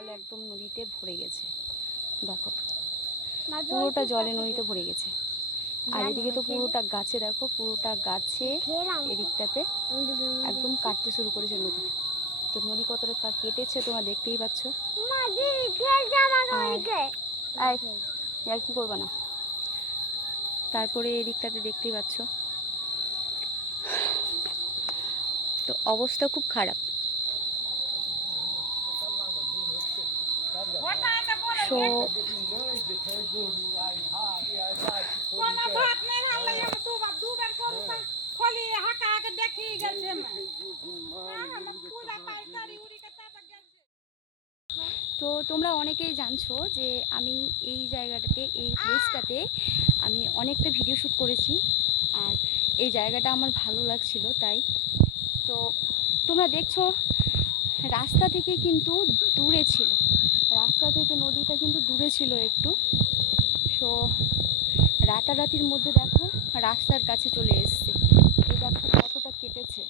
জল একদম নদীতে ভরে গেছে। দেখো পুরোটা জলে নদীতে ভরে গেছে। আর এদিকে তো পুরোটা গাছে দেখো পুরোটা গাছে এদিকটাতে একদম কাটতে শুরু করেছে নদী। তো নদী কতটা কেটেছে তোমরা দেখতেই পাচ্ছ? আর আর কি করব না? তারপরে এদিকটাতে দেখতেই পাচ্ছ। তো অবস্থা খুব খারাপ। छे তো তোমরা অনেকেই জানছো যে আমি এই জায়গাটাতে, এই প্লেসটাতে আমি অনেকটা ভিডিও শ্যুট করেছি। আর এই জায়গাটা আমার ভালো লাগছিল, তাই। তো তোমরা দেখছ, রাস্তা থেকে কিন্তু দূরে ছিল। রাস্তা কিন্তু দূরে ছিল একটু। সো রাতারাতির মধ্যে দেখো রাস্তার কাছে চলে এসছে। এই দেখো কতটা কেটেছে।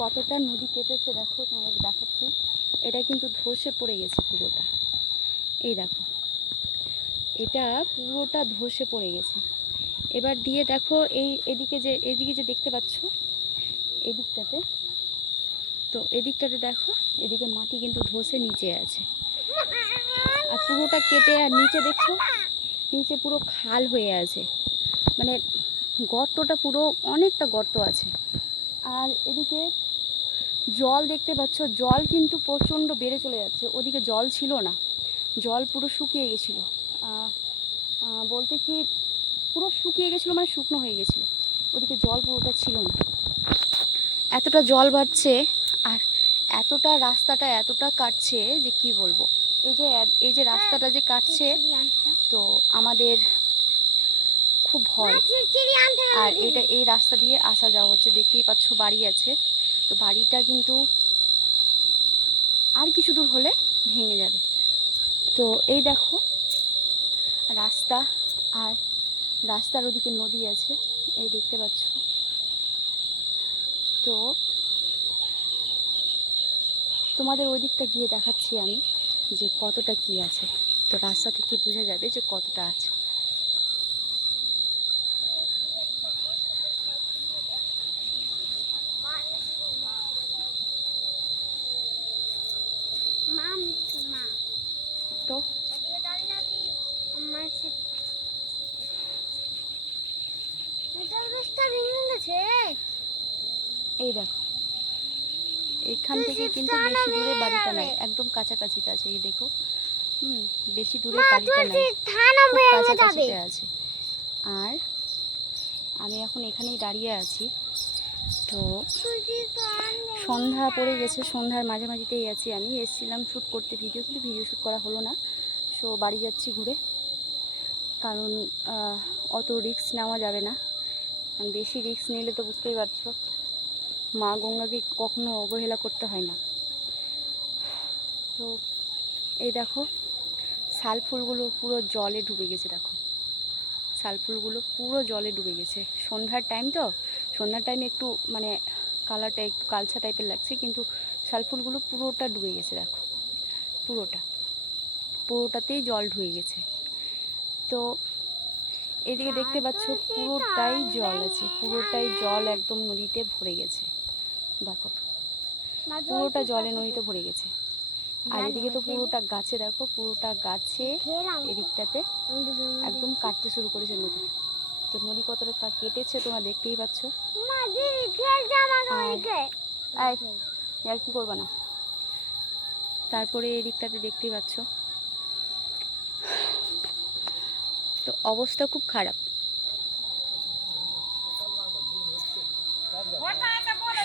কতটা নদী কেটেছে দেখো তোমাদের দেখাচ্ছি। এটা কিন্তু ধসে পড়ে গেছে পুরোটা। এই দেখো এটা পুরোটা ধসে পড়ে গেছে। এবার দিয়ে দেখো এই এদিকে যে এদিকে যে দেখতে পাচ্ছ এদিকটাতে তো এদিকটাতে দেখো এদিকে মাটি কিন্তু ধসে নিচে আছে। আর পুরোটা কেটে আর নিচে দেখছ? নিচে পুরো খাল হয়ে আছে। মানে গর্তটা পুরো অনেকটা গর্ত আছে। আর এদিকে জল দেখতে পাচ্ছ, জল কিন্তু প্রচণ্ড বেড়ে চলে যাচ্ছে। ওদিকে জল ছিল না। জল পুরো শুকিয়ে গেছিল। বলতে কি পুরো শুকিয়ে গেছিল মানে শুকনো হয়ে গেছিল। ওদিকে জল পুরোটা ছিল না। এতটা জল বাড়ছে আর এতটা রাস্তাটা এতটা কাটছে যে কি বলব? এই যে এই যে রাস্তাটা যে কাটছে, তো আমাদের খুব ভয়। আর এটা এই রাস্তা দিয়ে আসা যাওয়া হচ্ছে, দেখতেই পাচ্ছ বাড়ি আছে। তো বাড়িটা কিন্তু আর কিছু দূর হলে ভেঙে যাবে। তো এই দেখো, রাস্তা আর রাস্তার ওদিকে নদী আছে, এই দেখতে পাচ্ছ। তো তোমাদের ওই দিকটা গিয়ে দেখাচ্ছি আমি। যে কতটা কি আছে? তো রাস্তা থেকে বোঝা যাবে যে কতটা আছে? তো? এই দেখো। এখান থেকে কিন্তু বেশি দূরে বাড়িটা নাই একদম কাছাকাছিতে আছে এই দেখো। হুম বেশি দূরে বাড়িটা নাই কাছাকাছিতে আছে। আর আমি এখন এখানেই দাঁড়িয়ে আছি। তো সন্ধ্যা পড়ে গেছে সন্ধ্যার মাঝে মাঝামাঝিতেই আছি আমি। এসেছিলাম শ্যুট করতে ভিডিও কিন্তু ভিডিও শ্যুট করা হলো না। সো বাড়ি যাচ্ছি ঘুরে। কারণ অত রিস্ক নেওয়া যাবে না। বেশি রিস্ক নিলে তো বুঝতেই পারছ। মা গঙ্গাকে কখনো অবহেলা করতে হয় না। তো এই দেখো, শাল ফুলগুলো পুরো জলে ডুবে গেছে দেখো। শাল ফুলগুলো পুরো জলে ডুবে গেছে। সন্ধ্যার টাইম তো? সন্ধ্যার টাইমে একটু মানে কালারটা একটু কালচা টাইপের লাগছে, কিন্তু শাল ফুলগুলো পুরোটা ডুবে গেছে দেখো। পুরোটা। পুরোটাতেই জল ঢুয়ে গেছে। তো এদিকে দেখতে পাচ্ছ, পুরোটাই জল আছে, পুরোটাই জল একদম নদীতে ভরে গেছে। দেখো। পুরোটা জলে নদীতে ভরে গেছে। আর এদিকে তো পুরোটা গাছে দেখো পুরোটা গাছে এদিকটাতে একদম কাটতে শুরু করেছে নদী। তো নদী কতটা কেটেছে তোমরা দেখতেই পাচ্ছ। আর কি করবা না? তারপরে এদিকটাতে দেখতেই পাচ্ছ। তো অবস্থা খুব খারাপ।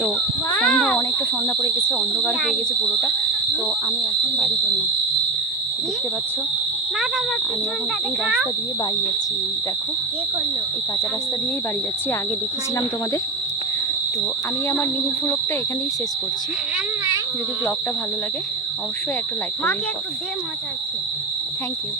তো সন্ধ্যা অনেকটা সন্ধ্যা পড়ে গেছে অন্ধকার হয়ে গেছে পুরোটা। তো আমি এখন বাড়ি চললাম। দেখতে পাচ্ছ? আমি এখন এই রাস্তা দিয়ে বাড়ি যাচ্ছি দেখো। এই কাঁচা রাস্তা দিয়েই বাড়ি যাচ্ছি আগে দেখিয়েছিলাম তোমাদের। তো আমি আমার মিনি ভ্লগটা এখানেই শেষ করছি। যদি ব্লগটা ভালো লাগে অবশ্যই একটা লাইক থ্যাংক ইউ